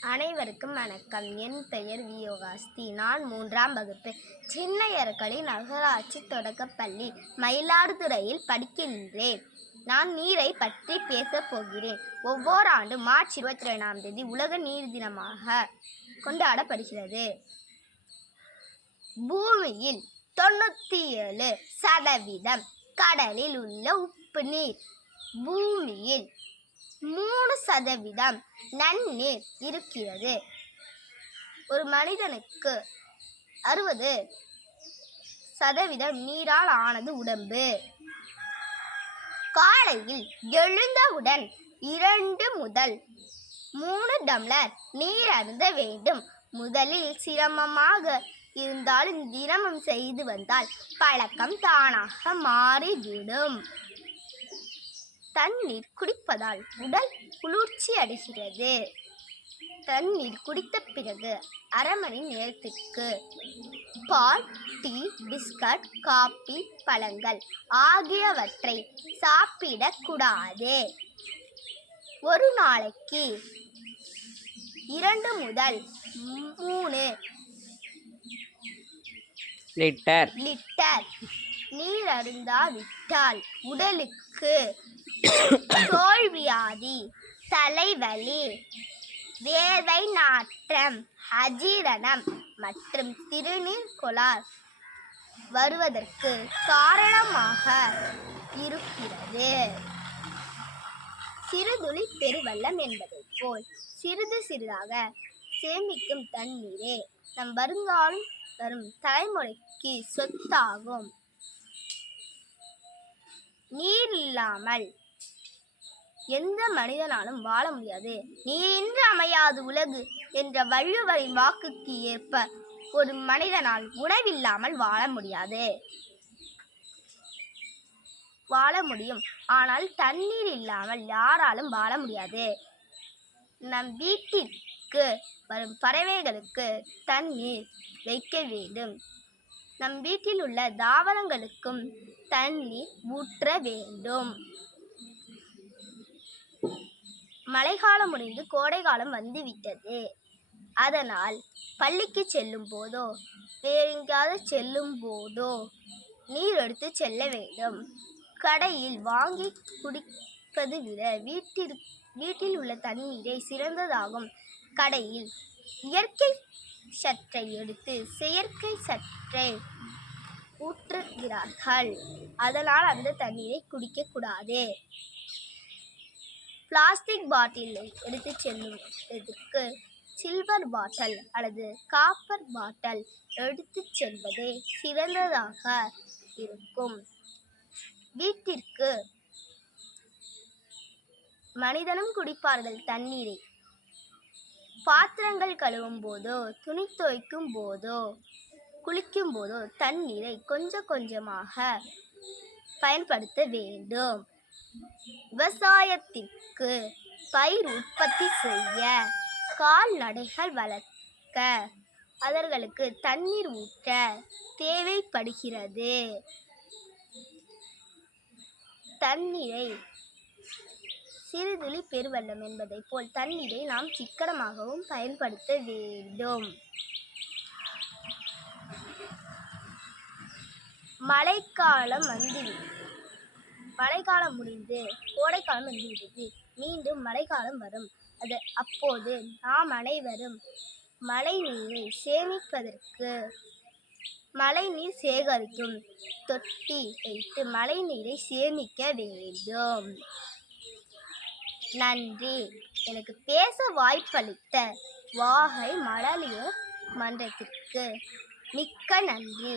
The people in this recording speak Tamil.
அனைவருக்கும் வணக்கம். என் பெயர் வியோகாஸ்தி நான் மூன்றாம் வகுப்பு சின்னையர்கடி நகராட்சி தொடக்கப்பள்ளி மயிலாடுதுறையில் படிக்கின்றேன். நான் நீரை பற்றி பேசப் போகிறேன். ஒவ்வொரு ஆண்டும் மார்ச் இருபத்தி ரெண்டாம் தேதி உலக நீர் தினமாக கொண்டாடப்படுகிறது. பூமியில் தொண்ணூற்றி ஏழு சதவீதம் கடலில் உள்ள உப்பு நீர். பூமியில் மூணு சதவீதம் நன்னீர் இருக்கிறது. ஒரு மனிதனுக்கு அறுபது சதவீதம் நீரால் ஆனது உடம்பு. காலையில் எழுந்தவுடன் இரண்டு முதல் மூணு டம்ளர் நீர் அருந்த வேண்டும். முதலில் சிரமமாக இருந்தாலும் தினமும் செய்து வந்தால் பழக்கம் தானாக மாறிவிடும். தண்ணீர் குடிப்பதால் உடல் குளிர்ச்சி அடைகிறது. தண்ணீர் குடித்த பிறகு அரை மணி நேரத்திற்கு பால் டீ பிஸ்கட் காபி பழங்கள் ஆகியவற்றை சாப்பிடக்கூடாது ஒரு நாளைக்கு இரண்டு முதல் மூணு லிட்டர். லிட்டர். நீர் அருந்தாவிட்டால் உடலுக்கு தோல்வியாதி. தலைவலி வேர்வை நாற்றம் அஜீரணம் மற்றும் திருநீர் கொளார் வருவதற்கு காரணமாக இருக்கிறது. சிறுதுளி பெருவெள்ளம் என்பதைப் போல் சிறிது சிறிதாக சேமிக்கும் தண்ணீரே நம் வருங்காலம் வரும் தலைமுறைக்கு சொத்தாகும். நீர் இல்லாமல். எந்த மனிதனாலும் வாழ முடியாது. நீரின்றி அமையாது உலகு என்ற வள்ளுவரின் வாக்குக்கு ஏற்ப ஒரு மனிதனால் உணவில்லாமல் வாழ முடியாது. வாழ முடியும். ஆனால் தண்ணீர் இல்லாமல் யாராலும் வாழ முடியாது. நம் வீட்டிற்கு வரும் பறவைகளுக்கு தண்ணீர் வைக்க வேண்டும். நம் வீட்டில் உள்ள தாவரங்களுக்கும் தண்ணீர் ஊற்ற வேண்டும். மழைக்காலம் முடிந்து கோடைக்காலம் வந்துவிட்டது. அதனால் பள்ளிக்கு செல்லும் போதோ வேறு செல்லும் போதோ நீர் எடுத்து செல்ல வேண்டும். கடையில் வாங்கி குடி குடிப்பது விட வீட்டில் வீட்டில் உள்ள தண்ணீரை சிறந்ததாகும். கடையில் இயற்கை சற்றை எடுத்து செயற்கை சற்றை ஊற்றுகிறார்கள். அதனால் அந்த தண்ணீரை குடிக்கக்கூடாது பிளாஸ்டிக் பாட்டிலை எடுத்து செல்லுவதற்கு சில்வர் பாட்டில் அல்லது காப்பர் பாட்டில் எடுத்து செல்வதே சிறந்ததாக இருக்கும். வீட்டிற்கு மனிதனும் குடிப்பார்கள் தண்ணீரை. பாத்திரங்கள் கழுவும் போதோ துணி துவைக்கும் போதோ குளிக்கும் போதோ தண்ணீரை கொஞ்சம் கொஞ்சமாக பயன்படுத்த வேண்டும். விவசாயத்திற்கு பயிர் உற்பத்தி செய்ய கால்நடைகள் வளர்க்க அவர்களுக்கு தண்ணீர் ஊற்ற தேவைப்படுகிறது. தண்ணீரை சிறுதுளி பெருவெள்ளம் என்பதைப் போல் தண்ணீரை நாம் சிக்கனமாகவும் பயன்படுத்த வேண்டும். மழைக்காலம் வந்து மழைக்காலம் முடிந்து கோடைக்காலம் வந்துவிட்டது. மீண்டும் மழைக்காலம் வரும். அது அப்போது நாம் அனைவரும் மழை நீரை சேமிப்பதற்கு மழை நீர் சேகரிக்கும் தொட்டி வைத்து மழை நீரை சேமிக்க வேண்டும். நன்றி. எனக்கு பேச வாய்ப்பளித்த வாகை மழலையர் மன்றத்திற்கு மிக்க நன்றி.